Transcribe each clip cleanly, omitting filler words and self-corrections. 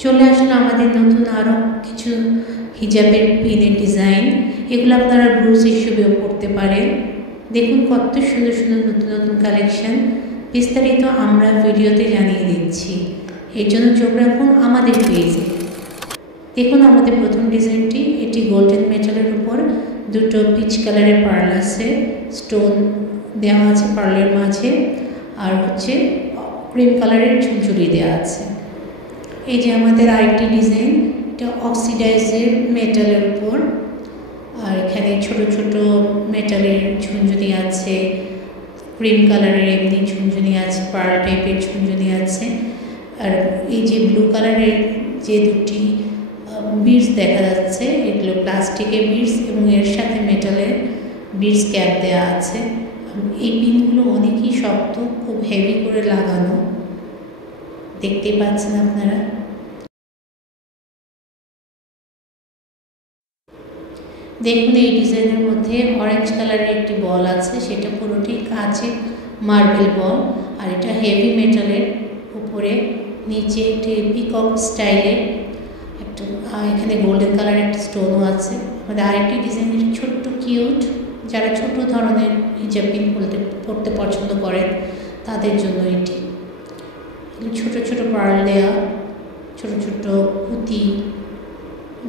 চলে আসলো আমাদের নতুন আরও কিছু হিজাবের পিনের ডিজাইন। এগুলো আপনারা ব্লুজ হিসেবেও পড়তে পারেন। দেখুন কত সুন্দর সুন্দর নতুন নতুন কালেকশন, বিস্তারিত আমরা ভিডিওতে জানিয়ে দিচ্ছি। এর জন্য চোখ রাখুন আমাদের পেজে। দেখুন আমাদের প্রথম ডিজাইনটি, এটি গোল্ডেন মেটালের উপর দুটো পিচ কালারের পার্ল আছে, স্টোন দেওয়া আছে পার্লের মাঝে, আর হচ্ছে ক্রিম কালারের ঝুলঝুলি দেওয়া আছে। এই যে আমাদের আরেকটি ডিজাইন, এটা অক্সিডাইজের মেটালের উপর, আর এখানে ছোট ছোট মেটালের ঝুনঝুনি আছে, ক্রিম কালারের এমনি ঝুনঝুনি আছে, পার্ল টাইপের ঝুনঝুনি আছে। আর এই যে ব্লু কালারের যে দুটি বিডস দেখা যাচ্ছে, এগুলো প্লাস্টিকের বিডস এবং এর সাথে মেটালের বিডস ক্যাপ দেওয়া আছে। এই পিনগুলো অনেকই শক্ত, খুব হেভি করে লাগানো, দেখতেই পাচ্ছেন আপনারা। দেখুন এই ডিজাইনের মধ্যে অরেঞ্জ কালারের একটি বল আছে, সেটা পুরোটি কাচের মার্বেল বল, আর এটা হেভি মেটালের উপরে নিচে একটি পিকক স্টাইলের একটা, এখানে গোল্ডেন কালারের একটা স্টোনও আছে। আমাদের আরেকটি ডিজাইন, এটা ছোট্ট কিউট, যারা ছোট ধরনের হিজাব পিন পরতে পছন্দ করেন তাদের জন্য এটি। ছোট ছোট পার্ল দেয়া, ছোট ছোট পুঁতি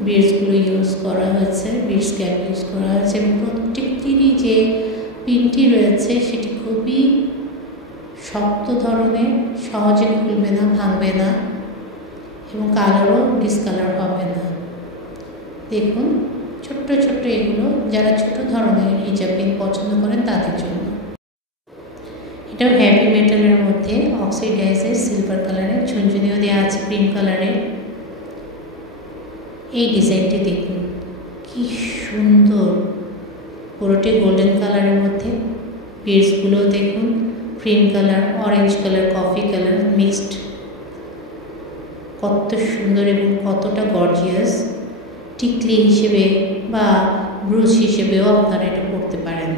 বিডসগুলো ইউজ করা হয়েছে, বিডস ক্যাপ ইউজ করা হয়েছে, এবং প্রত্যেকটিরই যে পিনটি রয়েছে সেটি খুবই শক্ত ধরনের, সহজে খুলবে না, ভাঙবে না, এবং কালারও ডিসকালার হবে না। দেখুন ছোট্ট ছোট্ট এগুলো, যারা ছোট ধরনের হিজাব পিন পছন্দ করেন তাদের জন্য। এটাও হেভি মেটালের মধ্যে অক্সিডাইজের সিলভার কালারের ঝুনঝুনিও দেওয়া আছে ক্রিম কালারের। এই ডিজাইনটি দেখুন কি সুন্দর, পুরোটি গোল্ডেন কালারের মধ্যে, বিডসগুলো দেখুন cream colour, orange colour, coffee colour mixed, কত সুন্দর এবং কতটা গর্জিয়াস। টিকলি হিসেবে বা ব্রুচ হিসেবেও আপনারা এটা পরতে পারেন।